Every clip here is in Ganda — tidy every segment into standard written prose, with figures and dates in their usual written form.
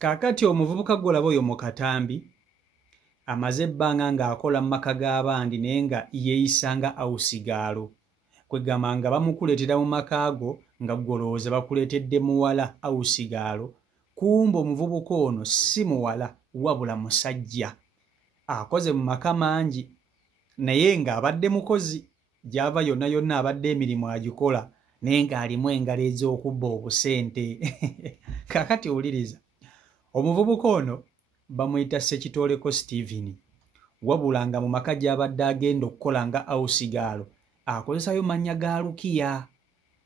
Kaakati omuvubuka gw'olaba oyo mu katambi amaze ebbanga ng'akola mu maka g'abandi naye nga yeeyisa nga awusigaalo. Kwegamba nga bamukuleetera mu maka ago nga gw'olowooza bakuleetedde muwala awusigaalo, kumbe omuvubuka ono si muwala wabula musajja. Akoze mu maka mangi naye ng'abadde mukozi, gy'ava yonna yonna abadde emirimu agikola naye ng'alimu engalo ez'okubba obusente. Kaakati wuliriza, omuvubuka ono bamuyita Ssekitooleko Stephen, wabula nga mu maka gy'abadde agenda okukola nga awusigaalo akozesayo mannya ga Lukiya.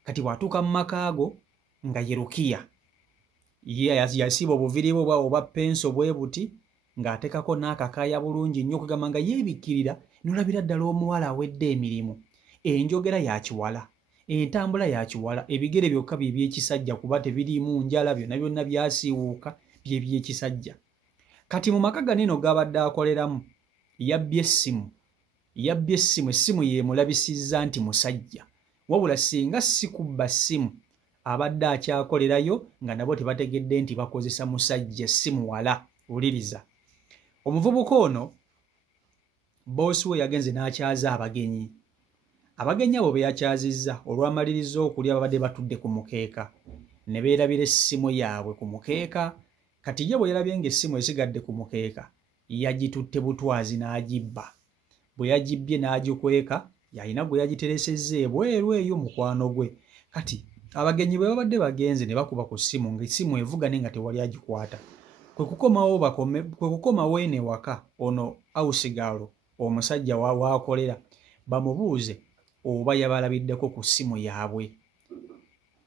Kati bw'atuuka mu maka ago nga ye Lukiya, ye yasiba obuviri bwe oba penso bwe buti ng'ateekako n'akakaaya bulungi nnyo okugamba nga yeebikkirira n'olabira ddala omuwala awedde emirimu. Enjogera ya kiwala, entambula ya kiwala, ebigere byokka bye by'ekisajja kuba tebiriimu njala, byonna byonna byasiiwuuka bye by'ekisajja. Kati mu maka ganino g'abadde akoleramu yabbye essimu. Essimu yeemulabisizza nti musajja, wabula singa si kubba ssimu abadde akyakolerayo nga nabo tebategedde nti bakozesa musajja si muwala. Wuliriza, omuvubuka ono boosi we yagenze n'akyaza abagenyi. Abagenyi abo be yakyazizza olwamaliriza okulya babadde batudde ku mukeeka ne beerabira essimu yaabwe ku mukeeka. Kati ye bwe yalabye ng'essimu esigadde ku mukeeka yagitutte butwazi n'agibba. Bwe yagibbye n'agikweka yalina gwe yagiteresezza ebweru eyo mukwano gwe. Kati abagenyi bwe babadde bagenze ne bakuba ku ssimu ng'essimu evuga naye nga tewali agikwata. Kwe kukomawo eno ewaka ono awusigaalo omusajja waakolera bamubuuze oba yabalabiddeko ku ssimu yaabwe.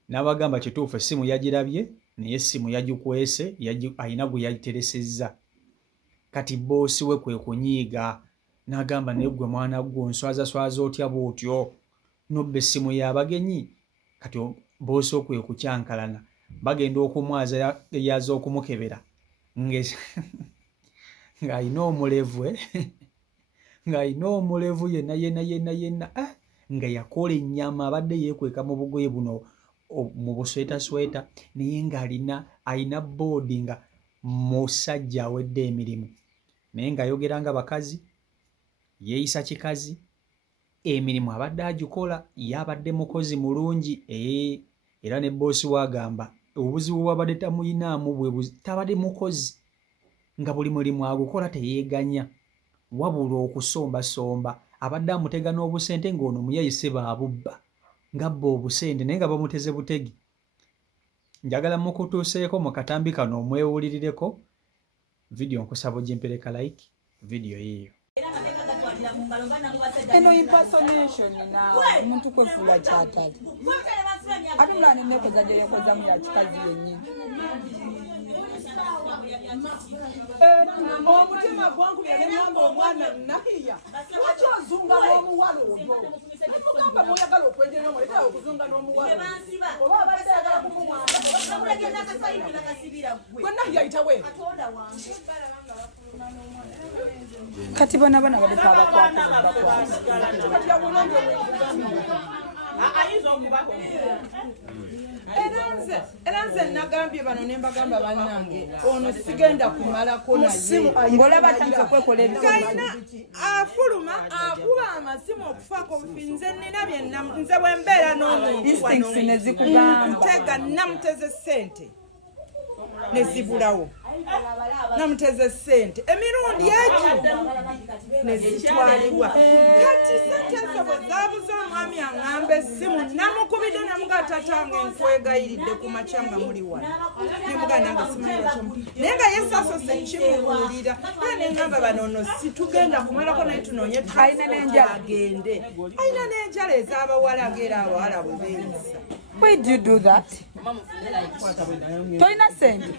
N'abagamba kituufu essimu yagirabye naye essimu yagikwese, alina gwe yagiteresezza. Kati boosi we kwe kunyiiga n'agamba naye ggwe mwana gwe onswazaswaza otya bw'otyo nobba essimu y'abagenyi. Kati boosi we kwe kukyankalana bagenda okumwaza yaza okumukebera ng'alina omulevu ng'alina omulevu yenna nga yakola ennyama abadde yeekweka mu bugoye buno mu buswetasweta naye ng'alina boodi nga musajja awedde emirimu naye ng'ayogera nga bakazi, yeeyisa kikazi, emirimu abadde agikola, ye abadde mukozi mulungi. Era ne boosi wagamba obuzibu bwabadde tamuyinaamu bwe tabadde mukozi, nga buli mulimu agukola teyeeganya wabula okusombasomba. Abadde amutega n'obusente ng'ono muyayise baabubba ng'abba obusente naye nga bamuteze butegi. Njagala mukutuuseeko mu katambi kano omwewulirireko vidiyo. Nkusaba ogimpereka like vidiyo yiyo. Eno impersonation na omuntu kwefuula kyatali ate mulani nekoza gye yekozamu ya kikazi yennyini. Omutima gwangu yalemamba omwana nahiya lwaki ozunga n'omuwala oyo nga muyagala okwenjera omuleta okuzunga n'omuwala oba abadde agala kumugwe nahiya ayitawe Kati bana badde abakwata era nze nagambye bano ne mbagamba bannange ono sigenda kumalako naye ng'olaba tanza okwekola kalina afuluma akuba amasimu okufaako obufi. Nze nina byenna nze bwe mbeera n'omuntu ne zikugamba ntega namuteze ssente ne zibulawo, namuteze ssente emirundi egyo ne zitwalibwa. Kati ssente ezo bwe zaabuze omwami aŋŋamba essimu namukubidde namuga tatange nkwegayiridde ku makya nga muli wano nemuga nange simanyi naye nga yesaasose kimubuulira era neŋŋamba bano nno situgenda kumalako naye tunoonye agende. Alina n'enjala ez'abawala ng'era abawala bwe beeyisa. Why do you do that? Toyina sente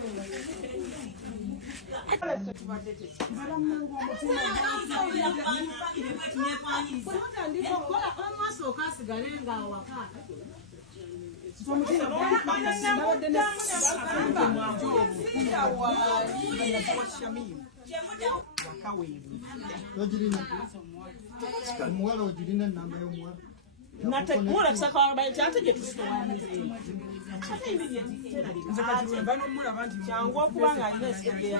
Natekula kusaka wanabaye ate je tusiwanze. Changu kubanga alesikia.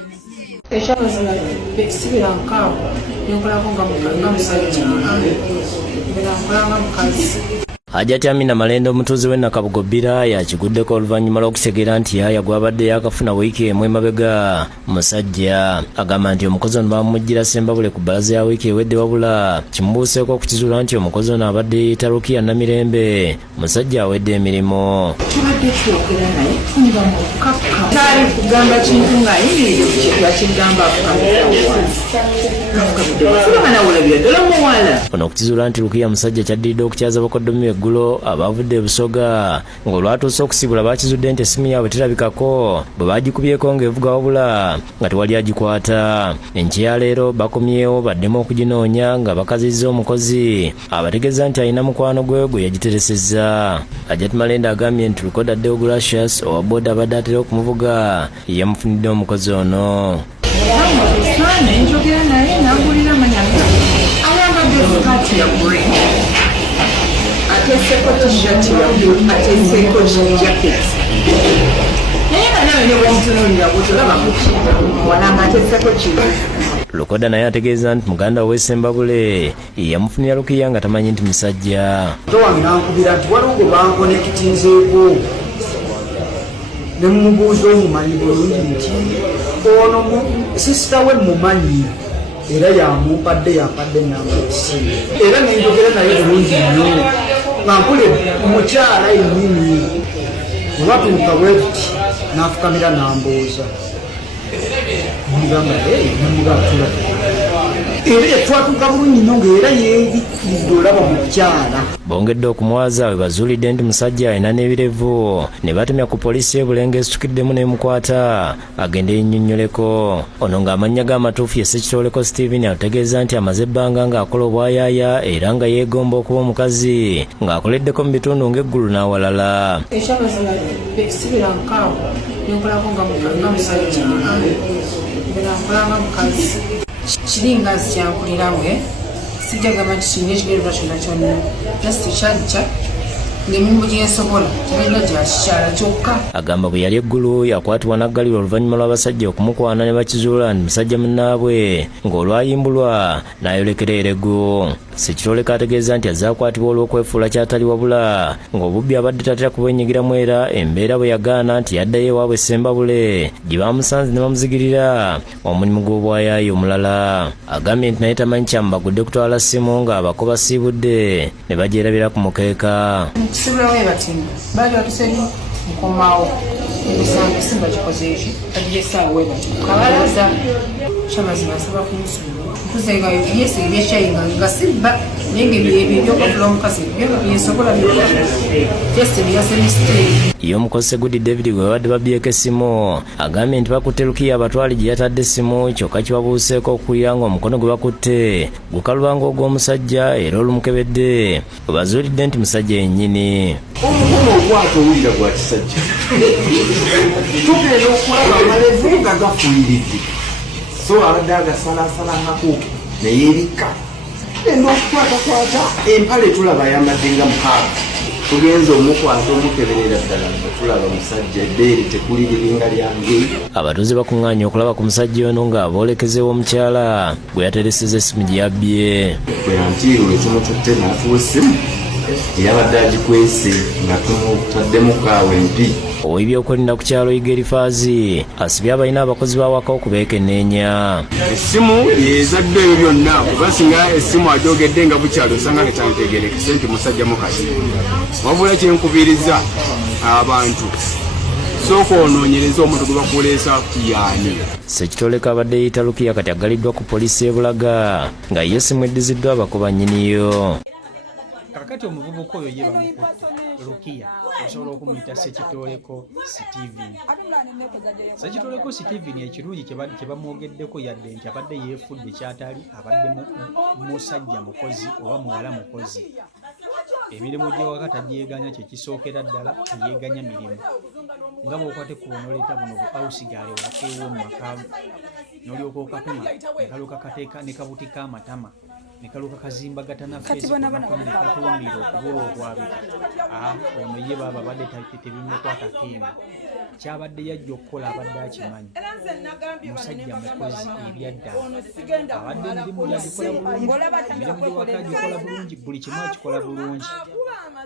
Eshabaza besibira nkawo yokolako nga musajja nga mukazi. Hajati Amina Malendo omutuuze w'e Nakabugobbira yakiguddeko oluvannyuma lw'okutegeera nti yaaya gw'abadde yaakafuna wiiki emu emabega musajja agamba nti omukozi ono bamujjira Ssembabule ku bbalaza ya wiiki ewedde wabula kimubuuseeko okukizuula nti omukozi ono abadde yeeyita Rukia Namirembe musajja awedde emirimu. Tubadde twogera naye tunyuba mu kukakka taali kugamba kintu ng'ayimiridde ku kintu yakigamba ono okukizuula nti Rukia musajja kyaddiridde okukyaza bakoddomi eggulo abavudde e Busoga ng'olwatuuse okusibula bakizudde nti essimu yaabwe terabikako bwe bagikubyeko ng'evuga wabula nga tewali agikwata. Enkya leero bakomyewo baddemu okuginoonya nga bakazizza omukozi abategeeza nti alina mukwano gwe yagiteresezza. Hajati Malendo agambye nti Lukoda Deogratius owa booda abadde atera okumuvuga yamufunidde omukozi ono. Njogera naye n'agulira amanyanga ayambadde sikaati ya green ateeseko tishati ya blue ateeseko jaketi naye nawe ne bwomutunuulira bwotolaba kuki wananga ateeseko kino. Lukoda naye ategeeza nti muganda w'e Ssembabule yamufunira Rukia nga tamanyi nti musajja. Towange nankubira nti waliwo gwe bankonekitinzeeko ne mumubuuza omumanyi bulungi nti ono sisita we mumanyi era yamumpadde namba ekisimu era nenjogera naye bulungi nnyo nga mpule mukyala yennyini olwatuuka bwetuti n'afukamira n'ambuuza mugamba nemugatula era yatwatuuka bulungi nnyo ng'era yeebikiridde olaba mukyala. Bongedde okumwaza we bazuulidde nti musajja alina n'ebirevu ne batemya ku poliisi y'Ebulenge esitukiddemu n'emukwata agende yennyonnyoleko. Ono ng'amannya g'amatuufu ye Ssekitoleko Stephen ategeeza nti amaze ebbanga ng'akola obwayaaya era nga yeegomba okuba omukazi ng'akoleddeko mu bitundu ng'eggulu n'awalala. Eshabaza besibira nkawo yokolako nga musajja nga mukazi kiringa kyankulirawe sijja gamba nti kirina ekigererwa kyonna kyonna just kyajja ng'emirimu gyensobola tebalina gyakikyala kyokka. Agamba bwe yali eggulu yakwatibwa n'aggalirwa oluvannyuma lw'abasajja okumukwana ne bakizuula nti musajja munnaabwe ng'olwayimbulwa n'ayolekera eregu. Ssekitoleko ategeeza nti azze akwatibwa olw'okwefuula kyatali wabula ng'obubbi abadde tatera kubwenyigiramu era embeera bwe yagaana nti yaddayo ewaabwe Ssembabule gye bamusanze ne bamuzigirira omulimu gw'obwayaayi omulala. Agambye nti naye tamanyi kyamu bagudde kutwala ssimu ng'abako basiibudde ne bagyerabira ku mukeeka. Kisibula we batimba baali batuseni mukomaawo ebisambo simba kikoze eki kadire esaawa we batimba kabalaza kyamazima asaba kumusula kuzenga yesi ebyekyayi nga sibba naye ng'ebyokwatula omukazi byesobola just byasemisteri. Ye omukozi Segudi David gwe babadde babyeko essimu agambye nti bakutte Rukia abatwali gye yatadde essimu kyokka kibabuuseeko okukulira ng'omukono gwe bakutte gukalubanga ogw'omusajja era olumukebedde bwe bazuulidde nti musajja yennyini. Omukono ogwate owulira gwa kisajja tugenda okulaba amalevu nga gafuyiridde so abadde agasalaasalangako neyerika tugenda okukwatakwata empale tulaba ayambadde nga mukaaga tugenza omukwata omukeberera ddala nga tulaba musajja eddeeri tekuli liringa lyange. Abatuuze bakuŋŋaanye okulaba ku musajja ono ng'aboolekezeewo omukyala gwe yatereseza essimu gye yabbye. Bwe yantiirwa ekimututte n'atuwa essimu eyabadde agikwese nga tumutaddemu kaawa empi. Ow'ebyokwerinda ku kyalo Igerifaazi asibye abalina abakozi b'awaka okubeekenneenya. Essimu yezadde ebyo byonna kuba singa essimu agyogedde nga bukyalo osanga nga kyantegerekese nti musajja mukazi. Wabula kyenkubiriza abantu sooka onoonyereza omuntu gwe bakuleesa yaani. Ssekitoleko abadde yeeyita Rukia kati aggaliddwa ku poliisi y'e Bulaga nga ye essimu eddiziddwa abakuba nnyiniyo. Kakati omuvubuka oyo ye bamukutte Rukia osobola okumuyita Ssekitoleko Stephen. Ssekitoleko Stephen ekirungi kye bamwogeddeko yadde nti abadde yeefudde kyatali abadde musajja mukozi oba muwala mukozi. Emirimu gy'ewaka tagyeganya kye kisookera ddala teyeeganya mirimu. Nga bw'okwate ku onoleeta buno bu awusigaale wakeewo mu makaago n'olyoka okatuma ngalo kakateeka ne kabuti k'amatama ne kaluka kazimbagatana Kati bana bana katuwulira okubula okwabika ono ye baaba badde tebimukwata kembe kyabadde yajja okukola abadde akimanyi musajja mukozi ebyaddala abadde emirimu gyagikola bulungi emirimu gyewaka gikola bulungi buli kimu akikola bulungi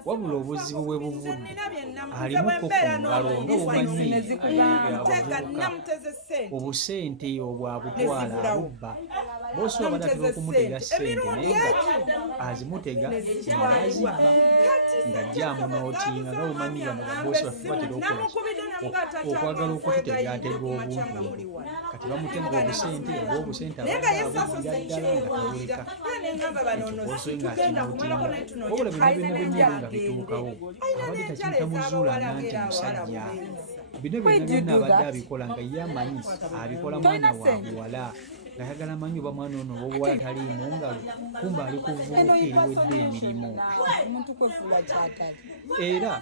wabula obuzibu bwe buvudde alimuko ku ngalo nga bumanyi abavubuka obusente obwabutwala abubba boosi wabadde atera okumutega sente naye nga azimutega ng'azibba ng'ajjaamu n'otinga nga bumanyira nga boosi baffe batera okwagala okututegaatega obuntu kati bamutega obusente oba obusente ababuddira ddala nga tawuleka ekyo boosi ng'akimutinga wabula bino byonna nga bituukawo abadde takimutamuzuulanga nti musajja bino byonna abadde abikola nga ye amanyi abikola mwana wa buwala ngayagala manyi oba mwana ono oba obuwala taliimu ngalo kumba ali kuvubuka eriwedde emirimu era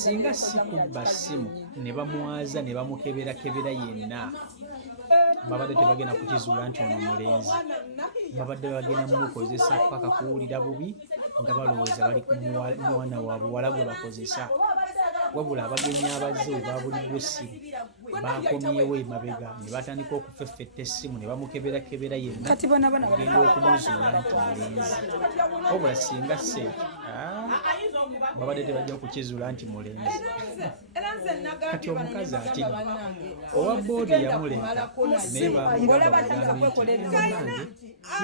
singa si kubba ssimu ne bamwaza ne bamukeberakebera yenna babadde tebagenda kukizuula nti ono mulenzi babadde bagenda mumukozesa paka kuwulira bubi nga balowooza bali ku mwana wa buwala gwe bakozesa wabula abagenyi abazze we babuliddwa essimu bakomyewo emabega ne batandika okufeffetta essimu ne bamukeberakebera yenna agenda okumuzuula nti mulenzi wabula singa seekyo babadde tebajja kukizuula nti mulenzi kati omukazi atidde owa boodi yamuleka naye bamugambye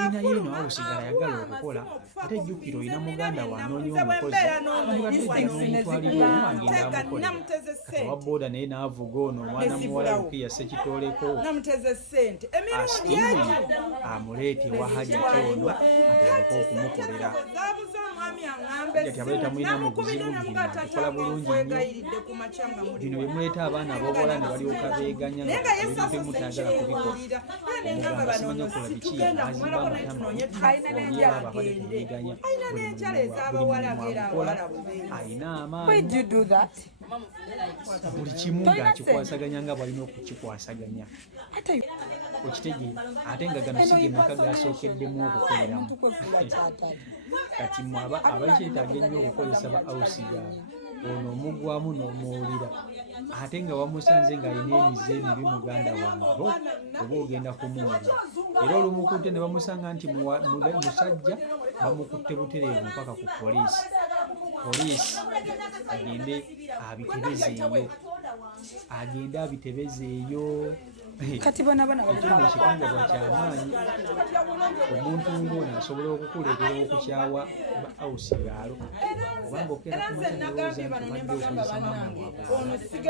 nti yino awusigala yagala okukola ate jjukira olina muganda wanoonya omukozi omutwalibwa omu agenda amukolera kati owa booda naye n'avuga ono omwana muwala lukiya sekitoleko asitiri amuleete ewa hajja kyono atandika okumukolera jati abadde tamulina mu buzibu bino akola bulungi nnyo bino bimuleeta abaana ab'obuwala ne balyoka beeganya nga ebintu bimutagala kubikola omugamba simanya okukola biki azimba amatama oli abo abadde tebeeganya buli alina amaanyi buli kimu ng'akikwasaganya nga bwalina okukikwasaganya okitegeera ate nga gano si ge maka gasookeddemu okukoleramu kati mwe abakyetaaga ennyo okukozesa ba awusigaala ono omugwamu n'omuwulira ate nga wamusanze ng'alina emize emibi muganda wange oba ogenda kumuwulira era olumukutte ne bamusanga nti musajja bamukutte butereevu mpaka ku poliisi agende abitebezeeyo kati bana ekimu ekikangabwa kyamaanyi omuntu ng'ono asobola okukuleetera okukyawa ba awusigaalo obanga okera kumatalowooza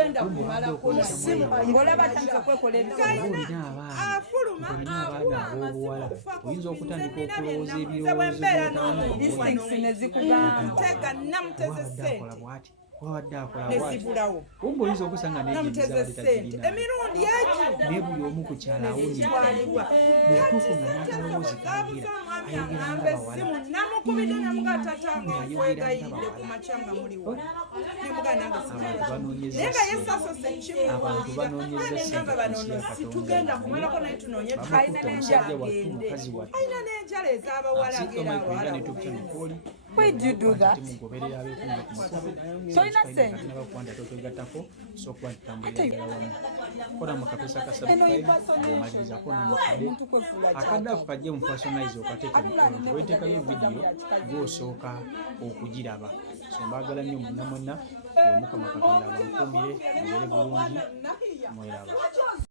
nti obadde okozesa mwana waabweolina abaana ab'obuwala oyinza okutandika okulowooza ebirowoozoakola bwati wabadde akola bwati oyinza okusanga emirundi egi naye buli omu ku kyala awunyibwa mubutuufu nga n'akalowoozi kagira ayogera nga bawala abantu banoonyeza sentebamakutta omusajja wattu mukazi wattuomaikulinga Why do you do that? So in a sense, akaddaako kajje mu personalize okateeka emikono weteekayo vidiyo gw'osooka okugiraba so mbaagala nnyo munnamonna omukama katonda abankuumire mubeere bulungi mweraba